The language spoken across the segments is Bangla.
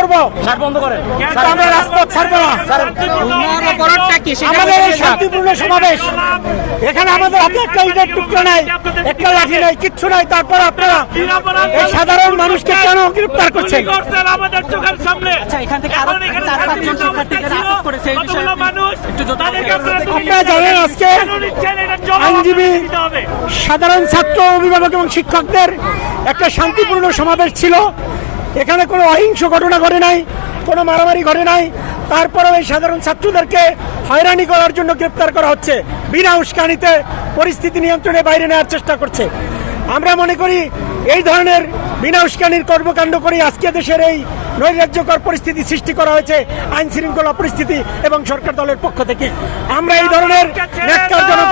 তো আমরা রাজপথ ছাড়বো না? অপরাধটা কি সেটা আমাদের এই শান্তিপূর্ণ সমাবেশ। এখানে আমাদের হাতে একটা ইটের টুকরো নাই একটা লাঠি নাই কিচ্ছু নাই। তারপর আপনারা এই সাধারণ মানুষকে কেন গ্রেপ্তার করছেন? করছেন আমাদের চোখের সামনে আচ্ছা, এখান থেকে আরও চার পাঁচজন নিহত অবস্থায় শিক্ষার্থীদের ছিল, আটক করেছে, এই বিষয়ে মানুষ একটু জোর তাদেরকে আপনারা জানেন আজকে আইনজীবী। সাধারণ ছাত্র অভিভাবক এবং শিক্ষকদের একটা শান্তিপূর্ণ সমাবেশ ছিল। এখানে কোনো অহিংস ঘটনা ঘটে নাই, কোনো মারামারি ঘটে নাই। তারপরেও এই সাধারণ ছাত্রদেরকে হয়রানি করার জন্য গ্রেপ্তার করা হচ্ছে। বিনা উস্কানিতে পরিস্থিতি নিয়ন্ত্রণে বাইরে নেওয়ার চেষ্টা করছে। আমরা মনে করি এই ধরনের বিনা উস্কানির কর্মকাণ্ড করে আজকে দেশের এই নৈরাজ্যকর পরিস্থিতি সৃষ্টি করা হয়েছে, আইন শৃঙ্খলা পরিস্থিতি এবং সরকার দলের পক্ষ থেকে। আমরা এই ধরনের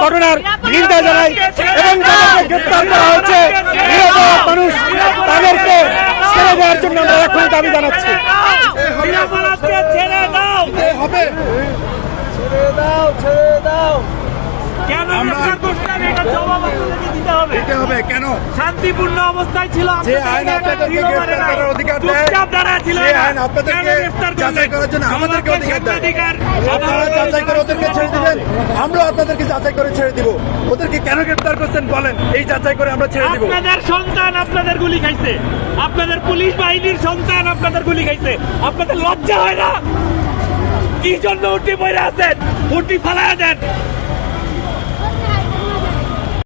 ঘটনার নিন্দা জানাই এবং গ্রেপ্তার করা হয়েছে। মানুষ তাদেরকে ছেড়ে দেওয়ার জন্য আমরা এখন দাবি জানাচ্ছি নিরাপরাধকে ছেড়ে দাও কেন গ্রেফতার করছেন এটার জবাব দিতে হবে? কেন? শান্তিপূর্ণ অবস্থায় ছিল যে আইন আপনাদেরকে গ্রেফতার করার অধিকার দেয় চুপচাপ ছিল আইন আপনাদেরকে কেন গ্রেফতার করলেন? যাচাই করার জন্য আমাদেরকে অধিকার দেয়। আপনারা যাচাই করে ওদেরকে ছেড়ে দিবেন আমরা আপনাদেরকে যাচাই করে ছেড়ে দিব। ওদেরকে কেন গ্রেফতার করছেন বলেন? এই যাচাই করে আমরা ছেড়ে দিব। আপনাদের সন্তান আপনাদের গুলি খাইছে। আপনাদের পুলিশ বাহিনীর সন্তান আপনাদের গুলি খাইছে। আপনাদের লজ্জা হয় না? কি জন্য উঠি পড়ে আছেন? উঠি ফালায় দেন।